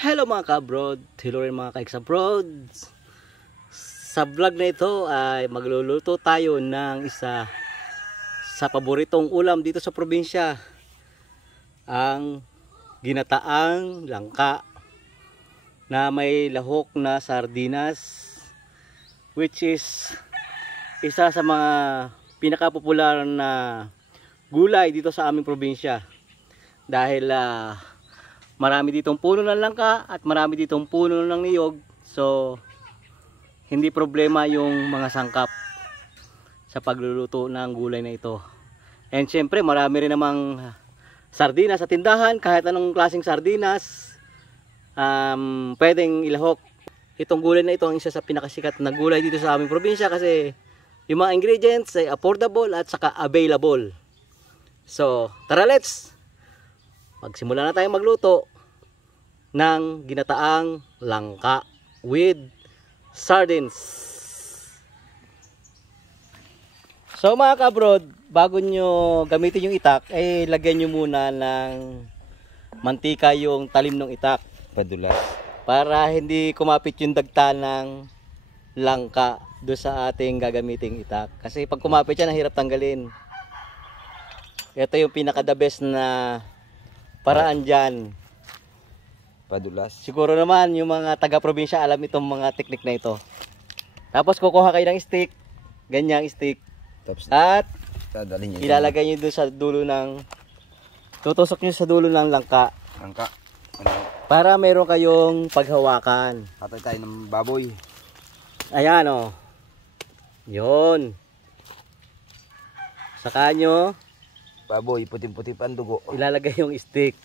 Hello mga ka-abroad, hello rin mga ka-ex-abroad. Sa vlog na ito ay magluluto tayo ng isa sa paboritong ulam dito sa probinsya, ang ginataang langka na may lahok na sardinas, which is isa sa mga pinakapopular na gulay dito sa aming probinsya dahil marami ditong puno ng langka at marami ditong puno ng niyog, so hindi problema yung mga sangkap sa pagluluto ng gulay na ito. And syempre marami rin namang sardinas sa tindahan, kahit anong klaseng sardinas pwedeng ilahok. Itong gulay na ito ang isa sa pinakasikat na gulay dito sa aming probinsya kasi yung mga ingredients ay affordable at saka available. So tara, magsimula na tayong magluto ng ginataang langka with sardines. So mga ka-abroad, bago nyo gamitin yung itak, ay lagyan nyo muna ng mantika yung talim ng itak, Padulas. para hindi kumapit yung dagta ng langka do sa ating gagamiting itak. Kasi pag kumapit yan, hirap tanggalin. Ito yung pinaka-the best na paraan dyan. Padulas. Siguro naman yung mga taga-probinsya alam itong mga teknik na ito. Tapos kukuha kayo ng stick, ganyang stick, Tapos at dadalhin niyo. ilalagay nyo doon sa dulo ng, tutusok nyo sa dulo ng langka Langka. Ano? para meron kayong paghawakan. Hatay tayo ng baboy. Ayan o. Yun. Saka nyo Baboy, puting-puti pa ang dugo. ilalagay yung stick.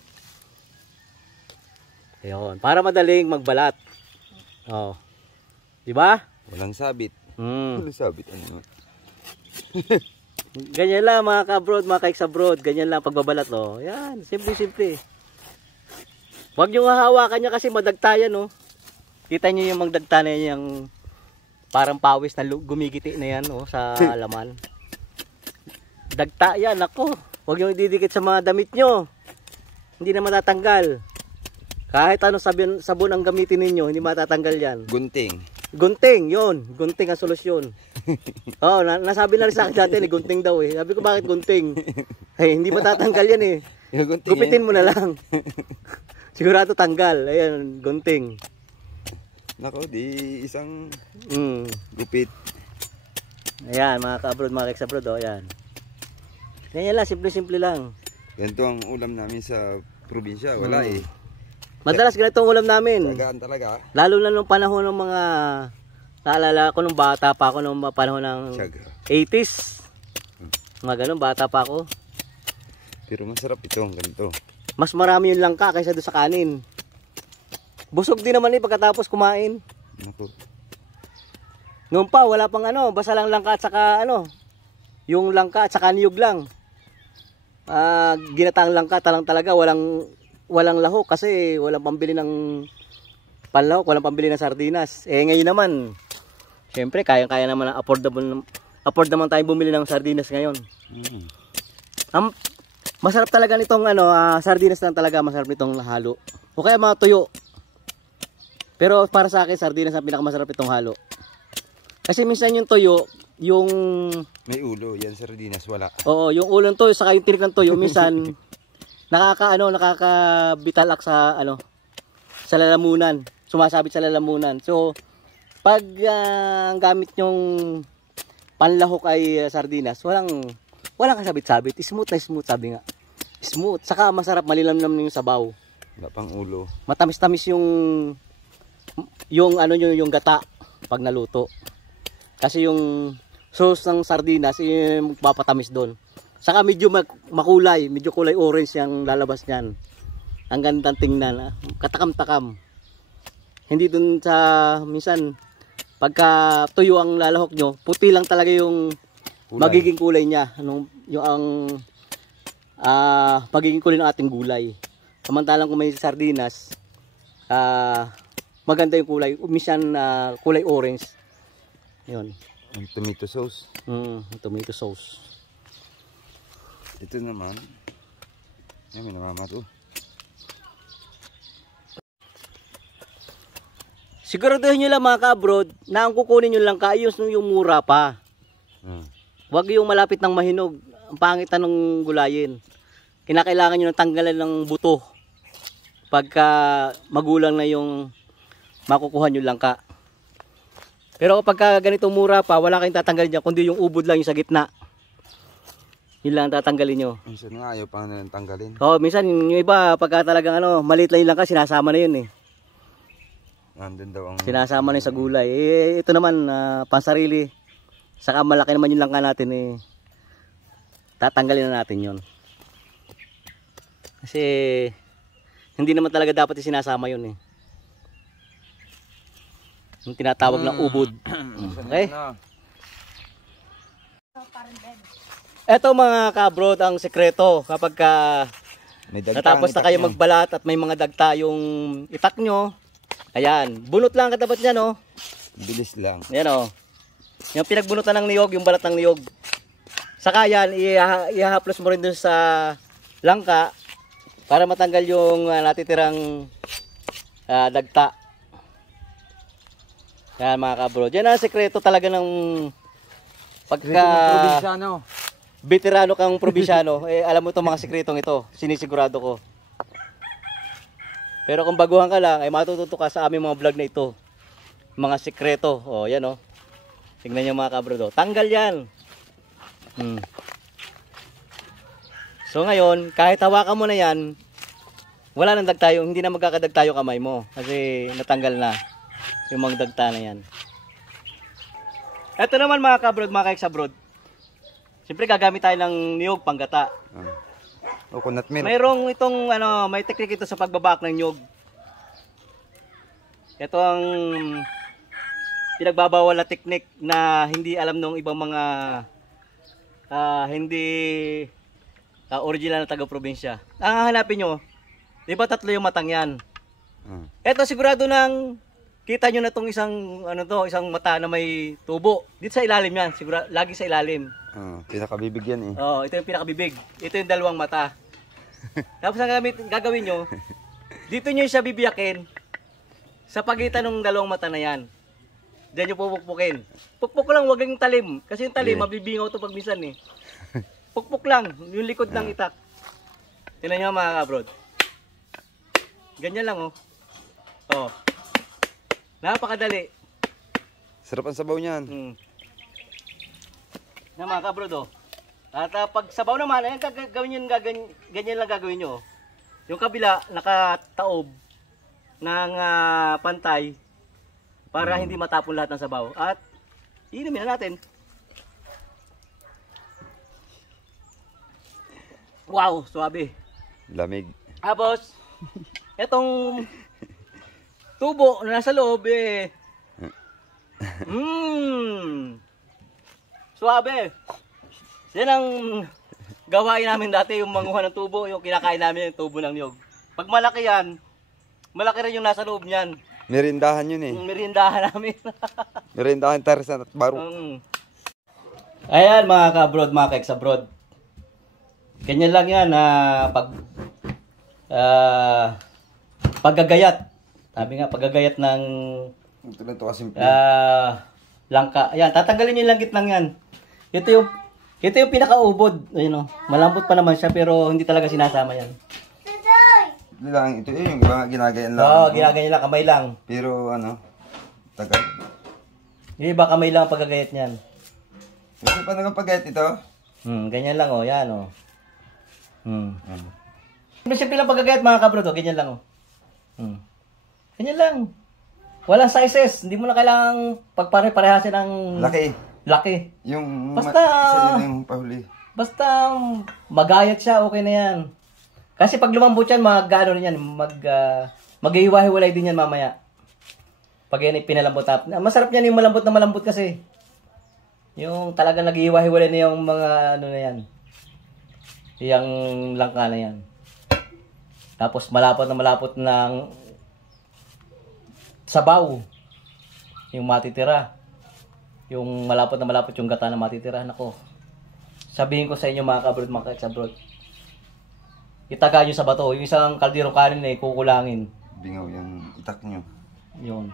Ayun, para madaling magbalat. Oh. 'Di ba? Walang sabit. Hmm. Walang sabit. Ano? Ganyan lang mga ka-abroad, mga ka-ex-abroad, ganyan lang pagbabalat, oh. Yan, simple-simple. Huwag niyo hahawakan niya kasi madagta yan, oh. Kita niyo yung magdagta na yan, yung parang pawis na gumigiti na yan, oh, sa laman. Dagta yan, ako. Huwag niyo ididikit sa mga damit niyo. Hindi na matatanggal. Kahit ano sabon ang gamitin ninyo, hindi matatanggal yan. Gunting. Gunting, yun. Gunting ang solusyon. Oh, nasabi na rin sa akin dati, gunting daw eh. Sabi ko, bakit gunting? Ay, hindi matatanggal yan eh. Gunting Gupitin mo na lang. Sigurado tanggal. Ayan, gunting. Nako, di isang Mm. gupit. Ayan, mga ka-abroad, mga ka-ex-abroad, oh, ayan. Ganyan lang, simple-simple lang. Ganito ang ulam namin sa probinsya. Wala eh. Madalas ganito ang ulam namin. Tagaan talaga. Lalo na nung panahon ng mga, naalala ko nung bata pa ako, nung panahon ng Tiyaga. 80s. Mga ganun, bata pa ako. Pero masarap ito, ganito. Mas marami yung langka kaysa doon sa kanin. Busog din naman eh pagkatapos kumain. Nako. Noon pa, wala pang ano, basta lang langka at saka ano, yung langka at saka niyog lang. Ginataang langka talang talaga, walang lahok kasi walang pambili ng panlahok, walang pambili ng sardinas. Eh ngayon naman, syempre kaya naman ng afford naman tayo bumili ng sardinas ngayon. Masarap talaga nitong ano, sardinas lang talaga, masarap nitong halo. O kaya mga tuyo. Pero para sa akin, sardinas ang pinakamasarap itong halo. Kasi minsan yung tuyo, yung May ulo, yan sardinas wala. oo, yung ulong toyo saka yung tinik ng toyo minsan nakakabitalak sa ano, sa lalamunan, sumasabit sa lalamunan. So pag ang gamit yung panlahok ay sardinas, walang kasabit-sabit, smooth na smooth, sabi nga. Smooth, saka masarap, malilamnam yung sabaw. Wala pang ulo. Matamis-tamis yung ano nyo, yung gata pag naluto. Kasi yung sauce ng sardinas yung magpapatamis doon. Saka medyo makulay, medyo kulay orange yung lalabas niyan. Ang gandang tingnan, katakam-takam. Hindi dun sa minsan pagka tuyo ang lalahok nyo, puti lang talaga yung Kulay. magiging kulay niya. Yung ang magiging kulay ng ating gulay. Samantalang kung may sardinas, maganda yung kulay. Minsan kulay orange. Yun. Ang tomato sauce. Tomato sauce. Ito naman. Ay, may namamato. siguraduhin nyo lang mga ka-abroad na ang kukunin nyo lang kaayos yung mura pa. Huwag yung malapit ng mahinog. Ang pangit na ng gulayin. Kinakailangan nyo ng tanggalan ng buto. Pagka magulang na yung makukuha nyo lang ka. Pero kapag ganitong mura pa, wala kayong tatanggalin dyan, kundi yung ubod lang yung sa gitna. Yun lang tatanggalin nyo. Minsan nga ayaw pa na tanggalin. Oo, minsan yung iba, pagka talagang maliit lang yun lang ka, sinasama na yun eh. Nandun daw ang... Sinasama na yun sa gulay. Eh, ito naman, pansarili. Saka malaki naman yung langka natin eh. Tatanggalin na natin yun. Kasi, hindi naman talaga dapat sinasama yun eh. Yung tinatawag na ubod. Okay? Eto mga ka-abroad ang sekreto kapag natapos na kayo magbalat at may mga dagta yung itak nyo. Ayan, bunot lang katapat niya no. Bilis lang. Ayan o. Yung pinagbunutan ng niyog, yung balat ng niyog. Saka yan, ihahaplos mo rin dun sa langka para matanggal yung natitirang dagta. Yan mga ka-abroad. Yan ang sekreto talaga ng pagka veterano kang probinsyano. Eh, alam mo itong mga sekretong ito. Sinisigurado ko. Pero kung baguhan ka lang, ay matututo ka sa aming mga vlog na ito. Mga sekreto. O, yan o. Tignan nyo mga ka-abroad. Tanggal yan. So ngayon, kahit hawakan mo na yan, wala nang dagtayo. Hindi na magkakadagtayo kamay mo. Kasi natanggal na yung mga dagta na yan. Ito naman mga ka-abroad, mga ka-ex-abroad. Siyempre gagamit tayo ng niyog panggata. Coconut milk. Mayroong itong may teknik ito sa pagbabak ng niyog. Ito ang pinagbabawal na teknik na hindi alam ng ibang mga hindi original na taga-probinsya. Ang hahanapin nyo, di ba 3 yung matang yan? Ito sigurado nang kita nyo na itong isang mata na may tubo. Dito sa ilalim yan, siguro lagi sa ilalim. Pinakabibig yan eh. Oo, ito yung pinakabibig. Ito yung 2 mata. Tapos ang gagawin nyo, dito nyo siya bibiyakin sa pagitan ng 2 mata na yan. Diyan nyo pupukpukin. Pukpuk lang, huwag yung talim. Kasi yung talim, mabibingaw ito pag minsan eh. Pukpuk lang, yung likod ng itak. Tingnan nyo mga ka-abroad. Ganyan lang oh. Oh. Napakadali. Sarap ang sabaw niyan. Na mga ka-abroad oh. At pag sabaw naman, ayan, ganyan lang gagawin nyo. Yung kabila, nakataob ng pantay para hindi matapon lahat ng sabaw. At inumin na natin. Wow, suwabe. Lamig. Tapos, etong tubo na nasa loob eh. Suwabe. Yan ang gawain namin dati, yung manguha ng tubo, yung kinakain namin yung tubo ng niyog. Pag malaki yan, malaki rin yung nasa loob niyan. Merindahan yun eh. Merindahan namin. Merindahan Tarzan at Barok. Ayan mga ka-abroad, mga ka-ex-abroad. Ganyan lang yan paggagayat. Sabi nga, paggagayat ng Ito lang ito kasi langka. Ayan, tatanggalin yung langgit lang yan. Ito yung pinakaubod. Ayun, malambot pa naman siya pero hindi talaga sinasama yan. Ito lang, ito yung iba ginagayan lang. Oo, ginagayan lang, kamay lang. Pero tagal. Yung iba kamay lang ang paggagayat niyan. Kasi pa naman pagayat ito? Ganyan lang yan Simple lang paggagayat mga kabrod, ganyan lang Ganyan lang. Walang sizes, hindi mo na kailangang pagpare-parehasin ng laki. Yung basta yung pahuli. Basta magayat siya, okay na yan. Kasi pag lumambot yan, mag-ano rin yan, maghihiwa-hiwalay din yan mamaya. Pag yan pinalambot up. Masarap yan yung malambot na malambot kasi. Yung talagang naghihiwa-hiwalay na yung mga ano na yan. Yung langka na yan. Tapos malapot ng sabaw. Yung matitira. Yung malapot yung gata na matitira. Nako. Sabihin ko sa inyo mga ka-abroad, mga ka-ex-abroad. Itaga nyo sa bato. Yung isang kaldirong kanin kukulangin. Bingaw yung itak nyo. Yun.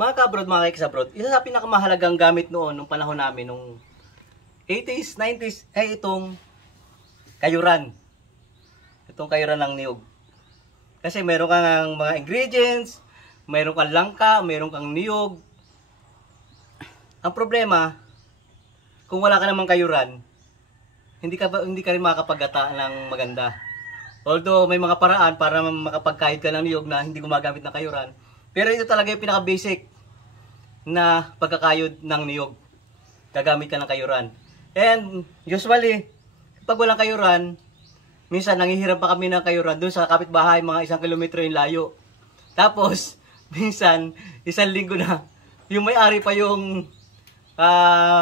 Mga ka-abroad, mga ka-abroad, isa sa pinakamahalagang gamit noon, nung panahon namin, nung 80s, 90s, ay itong kayuran. Itong kayuran ng niyog. Kasi meron kang mga ingredients, meron kang langka, meron kang niyog. Ang problema, kung wala ka namang kayuran, hindi ka rin makakapagata ng maganda. Although may mga paraan para makapagkahit ka ng niyog na hindi gumagamit ng kayuran. Pero ito talaga yung pinaka-basic na pagkakayod ng niyog. Gagamit ka ng kayuran. And usually, pag walang kayuran, minsan nanghihirap pa kami ng kayuran doon sa kapitbahay, mga 1 kilometro yung layo. Tapos, minsan, 1 linggo na, yung may-ari pa yung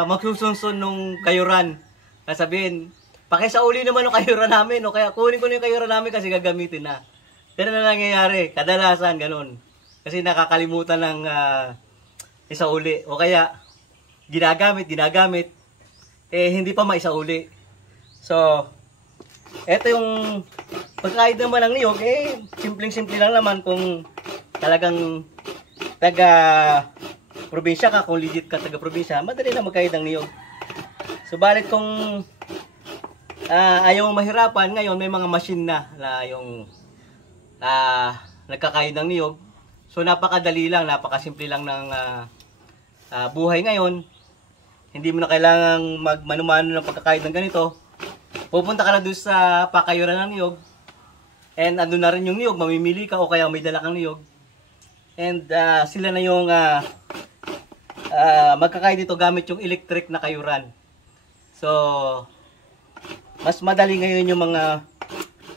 magsusunsun nung kayuran. Sabihin, pakisauli naman yung kayuran namin, o kaya kunin ko na yung kayuran namin kasi gagamitin na. Ganun na nangyayari, kadalasan ganun. Kasi nakakalimutan ng isauli. O kaya, ginagamit, hindi pa maisauli. So, eto yung pagkain naman ng niyog, simpleng-simple lang naman kung talagang taga-probinsya ka, kung legit ka taga-probinsya, madali na magkain ng niyog. Subalit kung ayaw mong mahirapan, ngayon may mga machine na yung nagkakain ng niyog. So napakadali lang, napakasimple lang ng buhay ngayon. Hindi mo na kailangang magmano-mano ng pagkakain ng ganito. Pupunta ka na doon sa pakayuran ng niyog. And andun na rin yung niyog, mamimili ka o kaya may dala kang niyog. And sila na yung magkakain dito gamit yung electric na kayuran. So, mas madali ngayon yung mga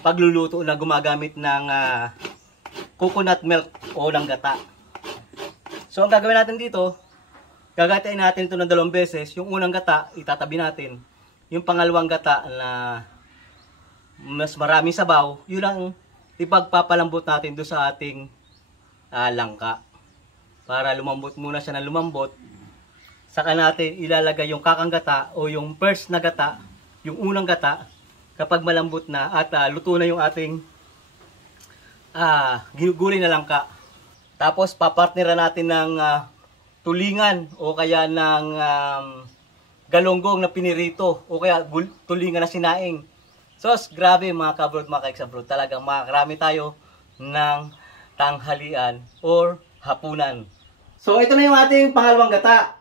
pagluluto na gumagamit ng coconut milk o ng gata. So, ang gagawin natin dito, gagatain natin ito ng 2 beses. Yung unang gata, itatabi natin. Yung pangalawang gata na mas maraming sabaw, yun ang ipagpapalambot natin doon sa ating langka. Para lumambot muna siya na lumambot. Saka natin ilalagay yung kakang gata o yung first na gata, yung unang gata, kapag malambot na at luto na yung ating gulay na langka. Tapos papartneran natin ng tulingan o kaya ng galonggong na pinirito o kaya tulingan na sinaing. So grabe mga ka-abroad, mga ka-ex-abroad, talagang makarami tayo ng tanghalian or hapunan. So ito na yung ating pangalawang gata.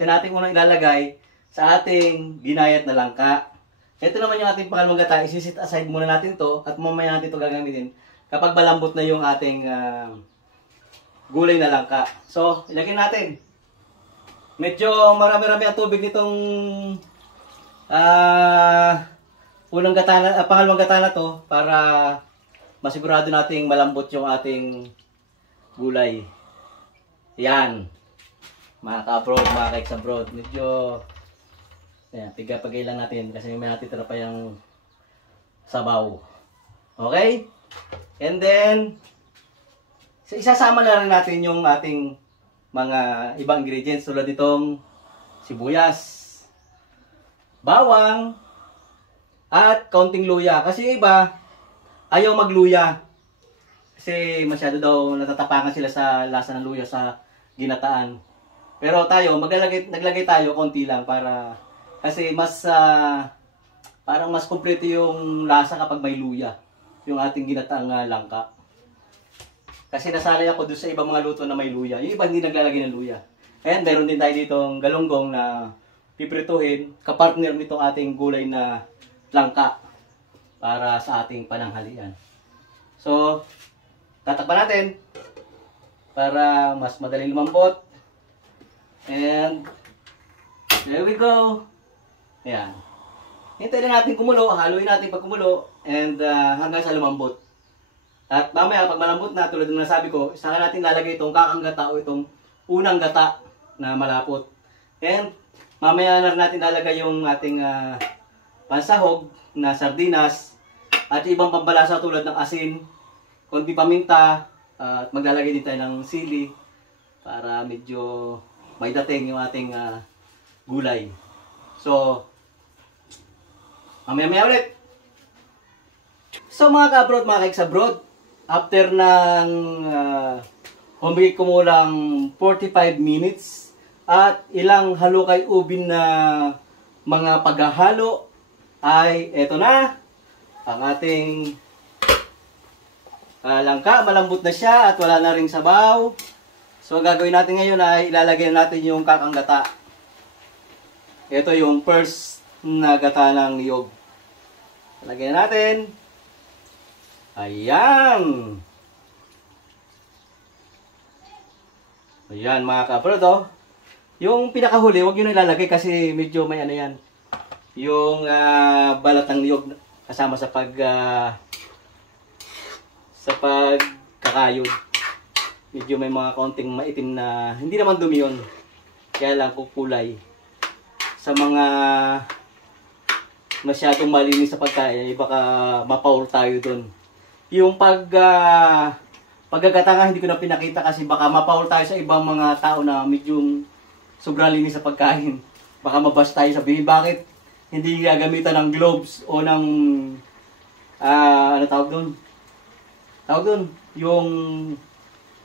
Siya natin unang ilalagay sa ating ginayat na langka. Ito naman yung ating pangalawang gata. Isisit aside muna natin to at mamaya natin ito gagamitin kapag malambot na yung ating gulay na langka. So, ilagay natin. Medyo marami-rami ang tubig nitong pangalawang gata na to para masigurado nating malambot yung ating gulay. Yan. Mga ka-abroad, mga ka-ex-abroad. Medyo pigay-pagay lang natin kasi may natitira pa yung sabaw. Okay? And then, isasama na lang natin yung ating mga ibang ingredients tulad itong sibuyas, bawang, at kaunting luya. Kasi yung iba, ayaw magluya. Kasi masyado daw natatapangan sila sa lasa ng luya sa ginataan. Pero tayo, naglagay tayo konti lang para kasi mas parang mas kumpleto yung lasa kapag may luya yung ating ginataang langka. Kasi nasanay ako doon sa ibang mga luto na may luya. Yung iba hindi naglalagay ng luya. And meron din tayo ditong galonggong na piprituhin, kapartner nitong ating gulay na langka para sa ating pananghalian. So, tatakpan natin para mas madaling lumambot. And there we go. Ayan. Hintayin na natin kumulo, haluin natin pag kumulo, and hanggang sa lumambot. At mamaya pag malambot na, tulad ng nasabi ko, saka natin lalagay itong kakang gata o itong unang gata na malapot. And mamaya na natin lalagay yung ating pansahog na sardinas at ibang pambalasa tulad ng asin, konti paminta, at maglalagay din tayo ng sili para medyo may dating yung ating gulay. So, mamaya ulit. So mga ka-abroad, mga ka-ex-abroad, after ng humigit kumulang 45 minutes at ilang halukay ubin na mga paghahalo ay eto na ang ating langka. Malambot na siya at wala na ring sabaw. So gagawin natin ngayon ay ilalagay natin yung kakang gata. Ito yung first na gata ng niyog. Lagyan natin. Ayan. Ayan mga kabrod, oh. Yung pinakahuli, huwag nyo na ilalagay kasi medyo may ano yan. Yung balat ng niyog kasama sa pagkakayod. Medyo may mga konting maitim na hindi naman dumi yun. Kaya lang kukulay. Sa mga masyadong malinis sa pagkain, baka mapaul tayo dun. Yung paggagata nga hindi ko na pinakita kasi baka mapaul tayo sa ibang mga tao na medyo sobrang linis sa pagkain. Baka mabas tayo sabihin, bakit hindi gagamitan ng gloves o ng ano tawag dun? Tawag dun, yung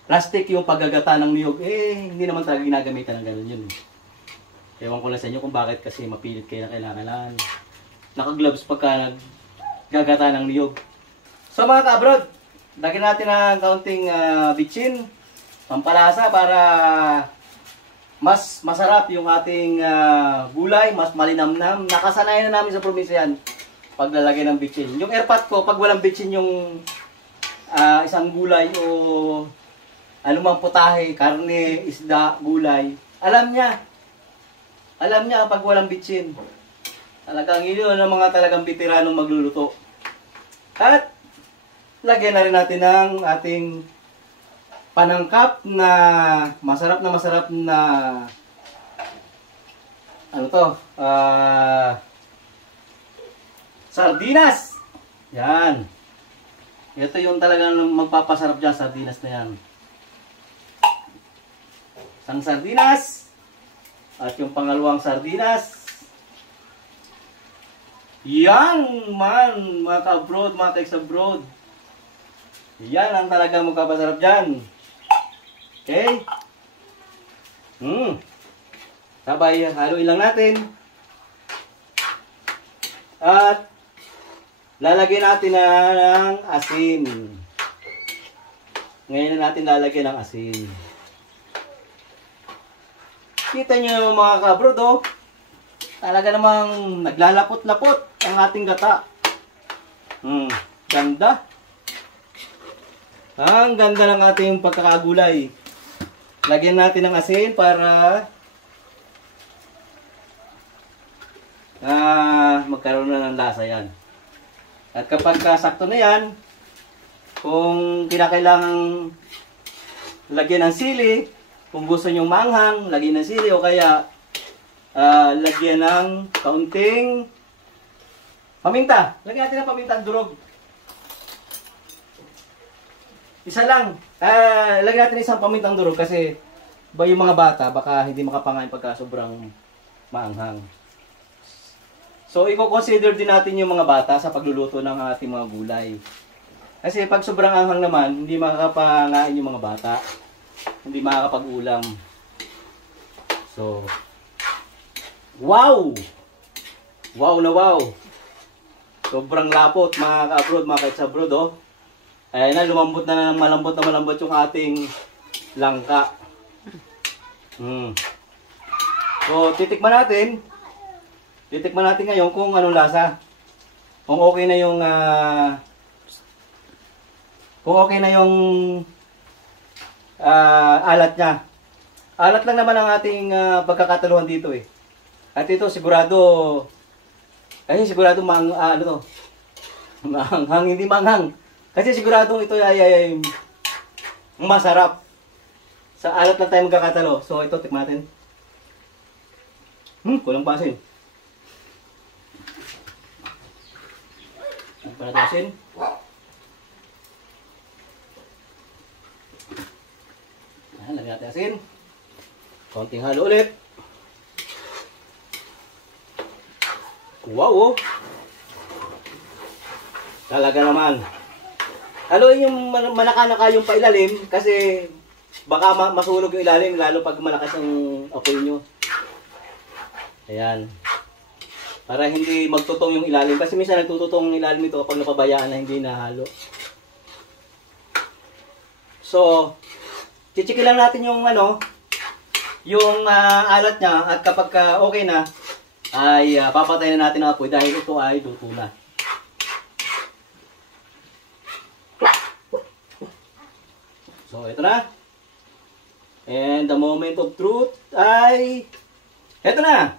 plastic yung paggagata ng niyog. Hindi naman talaga ginagamitan ng ganun yun. Ewan ko lang sa inyo kung bakit kasi mapilit kayo na kailangan naka-gloves pagka naggagata ng niyog. So mga ka-abroad, lagyan natin ng kaunting bitchin, pampalasa para mas masarap yung ating gulay, mas malinamnam. Nakasanayan na namin sa probinsya yan paglalagay ng bitchin. Yung airpot ko, pag walang bitchin yung isang gulay o anumang putahe, karne, isda, gulay, alam niya kapag walang bitchin. Talagang yun ang mga talagang bitiranong magluluto. At lagyan na rin natin ng ating panangkap na masarap na ano to? Sardinas. Yan. Ito yung talagang magpapasarap dyan, sardinas na yan. Isang sardinas. At yung pangalawang sardinas. Yan man, mga ka-abroad, mga ka-ex-abroad. Yan ang talagang magpapasarap dyan. Okay? Sabay, haluin lang natin. At lalagyan natin ng asin. Ngayon na natin lalagyan ng asin. Kita nyo mga ka-abroad, oh. Talaga namang naglalapot-lapot ang ating gata. Ganda. Ang ganda ng ating pagkakagulay. Lagyan natin ng asin para magkaroon na ng lasa yan. At kapag sakto na yan, kung kinakailangang lagyan ng sili, kung gusto nyo manghang, lagyan ng sili o kaya lagyan ng kaunting paminta. Lagyan natin ng paminta durog. Isa lang. Lagyan natin isang pamintang durog kasi ba yung mga bata baka hindi makapangain pagka sobrang maanghang. So i-consider din natin yung mga bata sa pagluluto ng ating mga gulay. Kasi pag sobrang anghang naman, hindi makakapangain yung mga bata. Hindi makakapag-ulam. So wow! Wow na wow! Sobrang lapot mga ka-abroad, mga ka-ex-abroad, oh. Ayan na, lumambot na malambot yung ating langka. So, titikman natin. Titikman natin ngayon kung anong lasa. Kung okay na yung alat niya. Alat lang naman ang ating pagkakataluhan dito eh. At ito sigurado manghang, hindi manghang. Kasi sigurado ito ay masarap. Sa alat lang tayo magkakatalo. So ito, tikman natin. Kulang pa asin. Kulang pa natin asin. Lagyan natin asin. Konting halo ulit. Wow, oh. Talaga naman. Haluin yung manaka-naka yung pailalim kasi baka masunog yung ilalim lalo pag malakas ang apoy nyo. Ayan. Para hindi magtutong yung ilalim. Kasi minsan nagtututong yung ilalim nito kapag napabayaan na hindi nahalo. So, chichiki lang natin yung yung alat niya at kapag okay na ay papatayin na natin ang apoy dahil ito ay luto na. So, ito na. And the moment of truth ay ito na.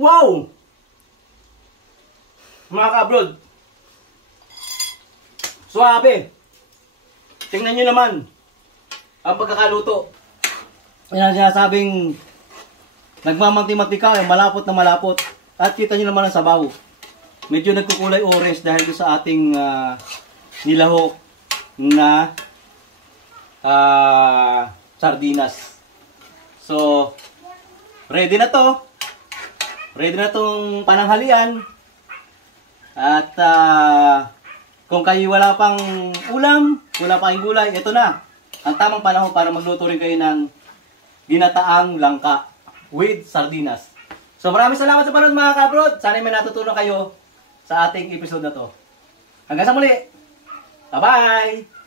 Wow! Mga ka-abroad, suabe. Tingnan nyo naman ang pagkakaluto. Yan ang sinasabing nagmamanti-mantika, malapot na malapot. At kita nyo naman ang sabaw. Medyo nagkukulay orange dahil sa ating nilahok na sardinas. So, ready na to. Ready na tong pananghalian. At kung kayo wala pang ulam, wala pang gulay, ito na. Ang tamang panahon para magluto rin kayo ng ginataang langka with sardinas. So maraming salamat sa panood mga ka-abroad. Sana may natutunan kayo sa ating episode na to. Hanggang sa muli. Bye-bye!